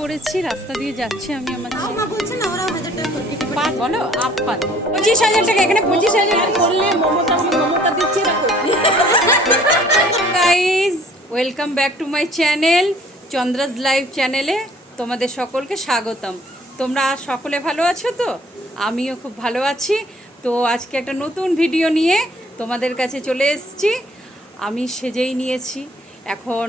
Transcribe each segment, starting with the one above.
পড়েছি, রাস্তা দিয়ে যাচ্ছি আমি আমার বলো আপা 25,000 টাকা এখানে 25,000 করলে মমতা দিচ্ছে guys welcome back to my channel Chandras live চ্যানেলে তোমাদের সকলকে স্বাগতম। তোমরা সকলে ভালো আছো তো? আমিও খুব ভালো আছি। তো আজকে একটা নতুন ভিডিও নিয়ে তোমাদের কাছে চলে এসেছি। আমি সেজেই নিয়েছি, এখন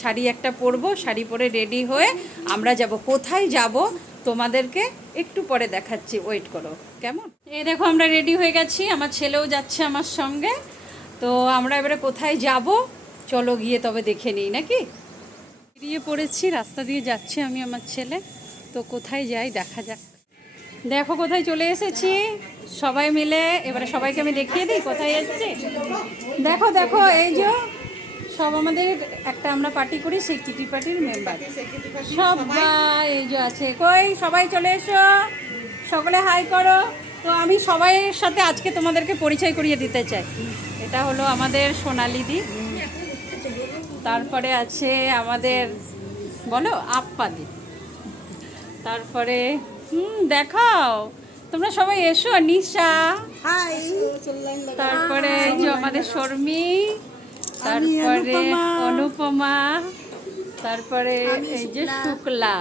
শাড়ি একটা পরবো, শাড়ি পরে রেডি হয়ে আমরা যাব। কোথায় যাব তোমাদেরকে একটু পরে দেখাচ্ছি, ওয়েট করো কেমন। এই দেখো আমরা রেডি হয়ে গেছি, আমার ছেলেও যাচ্ছে আমার সঙ্গে। তো আমরা এবারে কোথায় যাব চলো গিয়ে তবে দেখে নিই নাকি। বেরিয়ে পড়েছি, রাস্তা দিয়ে যাচ্ছে আমি আমার ছেলে। তো কোথায় যাই দেখা যাক। দেখো কোথায় চলে এসেছি সবাই মিলে, এবারে সবাইকে আমি দেখিয়ে দিই কোথায় এসেছি। দেখো দেখো এই যে সব আমাদের একটা আমরা পার্টি করি, সেই কিটি পার্টির মেম্বার সবাই এই যে আছে। কই সবাই চলে এসো, সকলে হাই করো। তো আমি সবাইয়ের সাথে আজকে তোমাদেরকে পরিচয় করিয়ে দিতে চাই। এটা হলো আমাদের সোনালিদি, তারপরে আছে আমাদের বলো আপ্পাদি, তারপরে দেখাও তোমরা সবাই এসো, নিশা, তারপরে এই যে আমাদের শর্মি, তারপরে অনুপমা, তারপরে এই যে শুক্লা,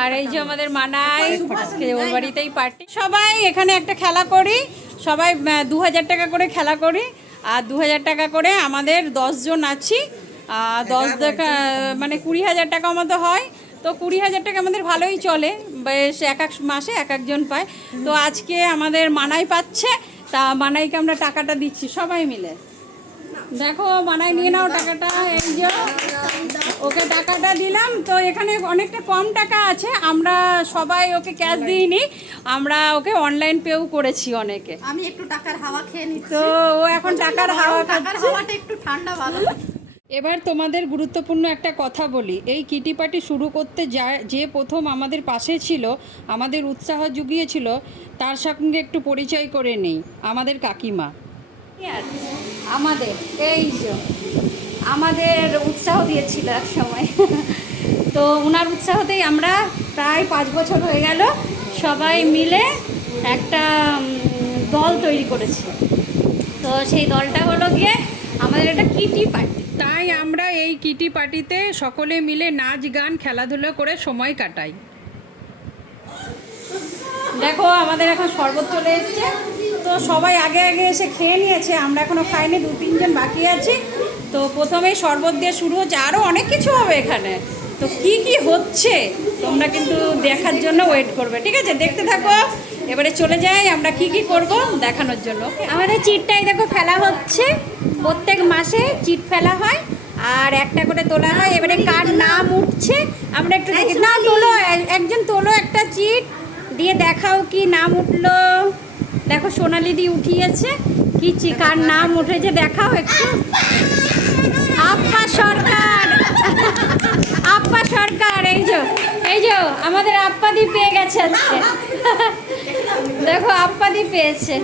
আর এই যে আমাদের মানাই, আজকে ওর বাড়িতেই পার্টি। সবাই এখানে একটা খেলা করি, সবাই 2000 টাকা করে খেলা করি, আর 2000 টাকা করে আমাদের 10 জন আছি, 10 টাকা মানে 20,000 টাকা মতো হয়। তো 20,000 টাকা আমাদের ভালোই চলে, বেশ এক এক মাসে এক একজন পায়। তো আজকে আমাদের মানাই পাচ্ছে, তা মানাইকে আমরা টাকাটা দিচ্ছি সবাই মিলে। দেখো মানাই নিয়ে নাও টাকাটা, এই যে ওকে টাকাটা দিলাম। তো এখানে অনেকটা কম টাকা আছে, আমরা সবাই ওকে ক্যাশ দিইনি, আমরা ওকে অনলাইন পেও করেছি অনেকে। আমি একটু টাকার হাওয়া খেয়ে নিচ্ছি। তো ও এখন টাকার হাওয়াটা একটু ঠান্ডা ভালো। এবার তোমাদের গুরুত্বপূর্ণ একটা কথা বলি, এই কিটি পার্টি শুরু করতে যে প্রথম আমাদের পাশে ছিল, আমাদের উৎসাহ জুগিয়েছিল, তার সঙ্গে একটু পরিচয় করে নেই। আমাদের কাকিমা আমাদের এই যে আমাদের উৎসাহ দিয়েছিল এক সময়। তো ওনার উৎসাহতেই আমরা প্রায় 5 বছর হয়ে গেল সবাই মিলে একটা দল তৈরি করেছি। তো সেই দলটা হলো গিয়ে আমাদের একটা কিটি পার্টি। তাই আমরা এই কিটি পার্টিতে সকলে মিলে নাচ গান খেলাধুলো করে সময় কাটাই। দেখো আমাদের এখন শরবত চলে এসছে, তো সবাই আগে আগে এসে খেয়ে নিয়েছে, আমরা এখনও খাইনি, 2-3 জন বাকি আছি। তো প্রথমেই শরবত দিয়ে শুরু হচ্ছে, আরও অনেক কিছু হবে এখানে। তো কি কি হচ্ছে তোমরা কিন্তু দেখার জন্য ওয়েট করবে, ঠিক আছে? দেখতে থাকো। এবারে চলে যাই আমরা কি কি করব দেখানোর জন্য। আমাদের চিটটাই দেখো ফেলা হচ্ছে, প্রত্যেক মাসে চিট ফেলা হয় আর একটা করে তোলা হয়। এবারে কার নাম উঠছে আমরা একটু দেখি। না তোলো, একজন তোলো একটা চিট দিয়ে দেখাও কি নাম উঠলো। দেখো সোনালিদি উঠিয়েছে, কি কার নাম উঠেছে দেখাও একটু। আপ্পা সরকার, আপ্পা সরকার, এই যে আমাদের আপ্পাদি পেয়ে গেছে আজকে। দেখো আপ্পাদি পেয়েছে।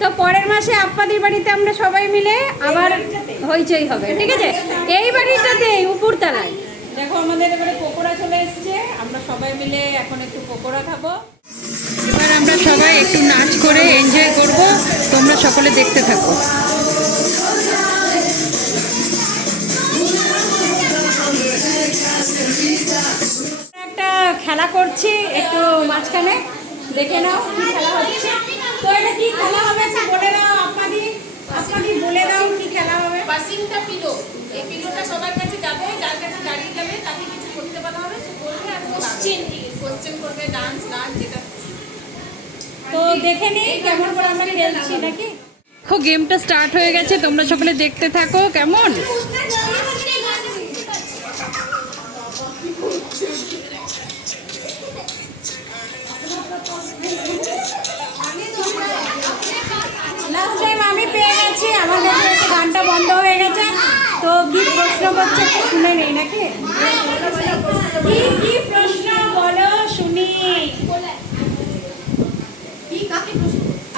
তো পরের মাসে আপ্পাদির বাড়িতে আমরা সবাই মিলে আবার হইচই হবে, ঠিক আছে? এই বাড়িটাতে উপরতলায়। দেখো আমাদের এবারে পকোড়া চলে এসছে, আমরা সবাই মিলে এখন একটু পকোড়া খাবো। এবার আমরা সবাই একটু নাচ করে এনজয় করব, তোমরা সকলে দেখতে থাকো। একটা খেলা করছি একটু মাঝখানে, দেখে নাও কি খেলা হচ্ছে। তো এটা কি খেলা হবে বলে দাও, আপনাদি বলে দাও কি খেলা হবে। বাসিংটা পিলো, এই পিলোটা সবার কাছে যাবে, যার কাছে দাঁড়িয়ে যাবে তাকে কিছু করতে বলা হবে, সে বলবে আর কোশ্চেন করবে, ডান্স গান যেটা। তো দেখে নিই কেমন করে আমরা খেলছি নাকি। দেখো গেমটা স্টার্ট হয়ে গেছে, তোমরা সকলে দেখতে থাকো কেমন। লাস্ট টাইম আমি পেয়ে গেছি, আমার কাছে গানটা বন্ধ হয়ে গেছে। তো কি প্রশ্ন করছে একটু শুনে নেই নাকি। কি প্রশ্ন বলো শুনি।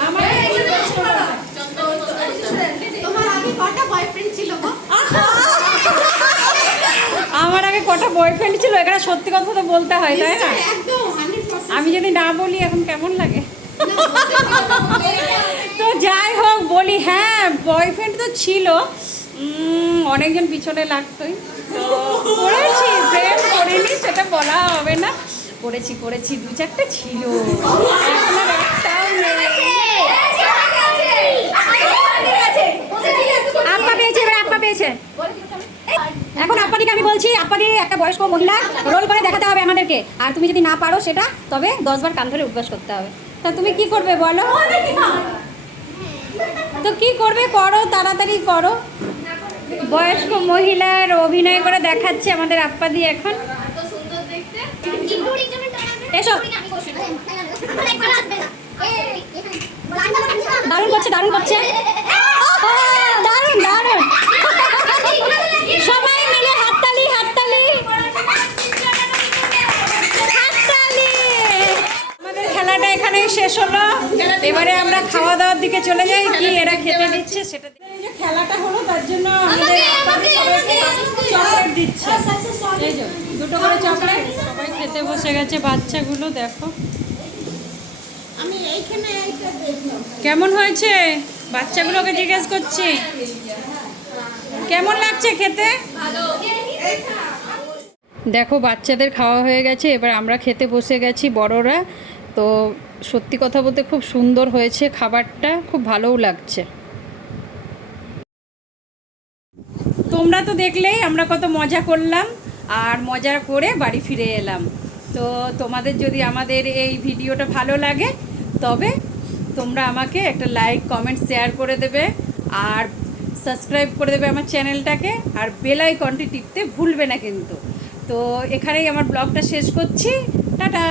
আমার তোমার আগে কটা বয়ফ্রেন্ড ছিল গো? আমার আগে কটা বয়ফ্রেন্ড ছিল, এখানে সত্যি কথা তো বলতে হয়, তাই না? একদম 100%। আমি যদি না বলি এখন কেমন লাগে? তো যাই হোক বলি, হ্যাঁ বয়ফ্রেন্ড তো ছিল, অনেকজন পিছনে লাগতোই, তো করেছি, প্রেম করিনি সেটা বলা হবে না, করেছি 2-4টে ছিল, এখন আর একটাও নেই। আপা পেয়েছে, এবার আপা পেয়েছে। এখন আপাদিকে আমি বলছি, আপাদি একটা বয়স্ক মহিলা রোল করে দেখাতে হবে আমাদেরকে, আর তুমি যদি না পারো সেটা, তবে 10 বার কান ধরে উদ্বাস করতে হবে। তা তুমি কি করবে বলো? তো কি করবে, করো, তাড়াতাড়ি করো। বয়স্ক মহিলার অভিনয় করে দেখাচ্ছে আমাদের আপ্পাদি এখন। এত সুন্দর দেখতে। এসো। দারুণ করছে, দারুণ করছে, দারুণ দারুণ। সবাই মিলে হাততালি, হাততালি, হাততালি। আমাদের খেলাটা এখানেই শেষ হলো, এবারে আমরা খাওয়া দাওয়ার দিকে চলে যাই। কি এরা খেতে দিচ্ছে সেটা এই যে খেলাটা হলো, তার জন্য আমাদের সবাইকে চকলেট দিচ্ছে, এই যে 2টো করে চকলেট। সবাই খেতে বসে গেছে, বাচ্চাগুলো দেখো আমি এইখানে এইটা দেখলাম। কেমন হয়েছে, বাচ্চাগুলোকে জিজ্ঞেস করছি কেমন লাগছে খেতে। দেখো বাচ্চাদের খাওয়া হয়ে গেছে, এবার আমরা খেতে বসে গেছি বড়রা। তো সত্যি কথা বলতে খুব সুন্দর হয়েছে খাবারটা, খুব ভালোও লাগছে। তোমরা তো দেখলেই আমরা কত মজা করলাম, আর মজা করে বাড়ি ফিরে এলাম। তো তোমাদের যদি আমাদের এই ভিডিওটা ভালো লাগে, তবে তোমরা আমাকে একটা লাইক, কমেন্ট, শেয়ার করে দেবে, আর সাবস্ক্রাইব করে দেবে আমার চ্যানেলটাকে, আর বেল আইকনটি টিপতে ভুলবে না কিন্তু। তো এখানেই আমার ব্লগটা শেষ করছি, টাটা।